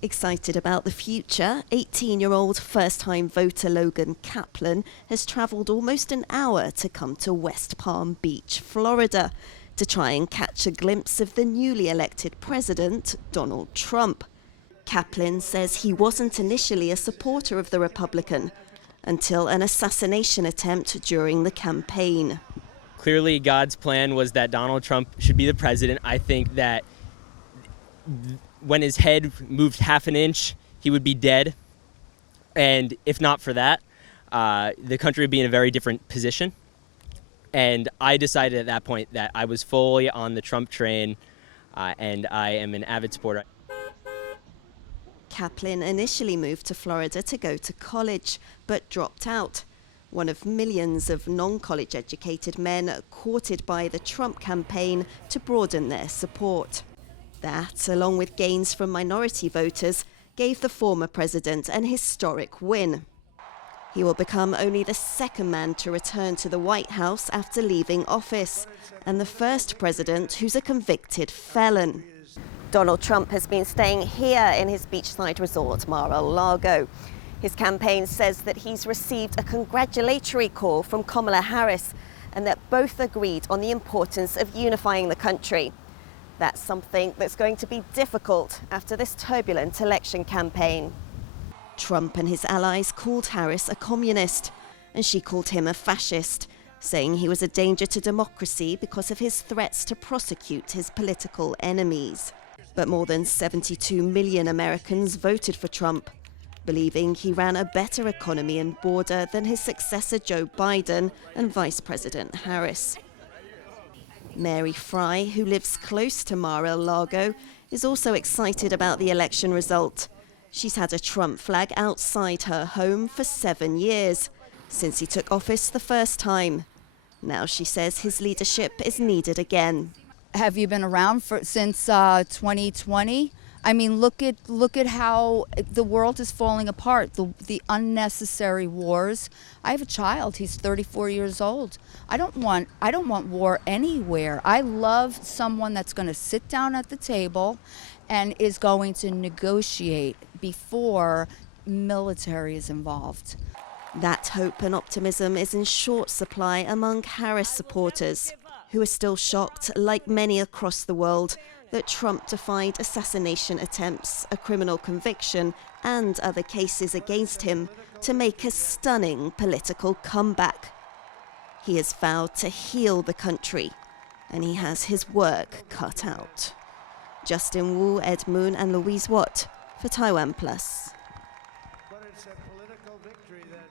Excited about the future, 18-year-old first-time voter Logan Kaplan has travelled almost an hour to come to West Palm Beach, Florida, to try and catch a glimpse of the newly elected president, Donald Trump. Kaplan says he wasn't initially a supporter of the Republican until an assassination attempt during the campaign. Clearly, God's plan was that Donald Trump should be the president. I think that when his head moved half an inch, he would be dead. And if not for that, the country would be in a very different position. And I decided at that point that I was fully on the Trump train, and I am an avid supporter. Kaplan initially moved to Florida to go to college, but dropped out. One of millions of non-college educated men courted by the Trump campaign to broaden their support. That, along with gains from minority voters, gave the former president an historic win. He will become only the second man to return to the White House after leaving office, and the first president who's a convicted felon. Donald Trump has been staying here in his beachside resort, Mar-a-Lago. His campaign says that he's received a congratulatory call from Kamala Harris and that both agreed on the importance of unifying the country. That's something that's going to be difficult after this turbulent election campaign. Trump and his allies called Harris a communist, and she called him a fascist, saying he was a danger to democracy because of his threats to prosecute his political enemies. But more than 72 million Americans voted for Trump, believing he ran a better economy and border than his successor Joe Biden and Vice President Harris. Mary Fry, who lives close to Mar-a-Lago, is also excited about the election result. She's had a Trump flag outside her home for 7 years, since he took office the first time. Now she says his leadership is needed again. Have you been around since 2020? I mean, look at how the world is falling apart, the unnecessary wars. I have a child, he's 34 years old. I don't want war anywhere. I love someone that's going to sit down at the table and is going to negotiate before military is involved. That hope and optimism is in short supply among Harris supporters, who are still shocked, like many across the world, that Trump defied assassination attempts, a criminal conviction, and other cases against him to make a stunning political comeback. He has vowed to heal the country, and he has his work cut out. Justin Wu, Ed Moon, and Louise for TaiwanPlus. But it's a political victory that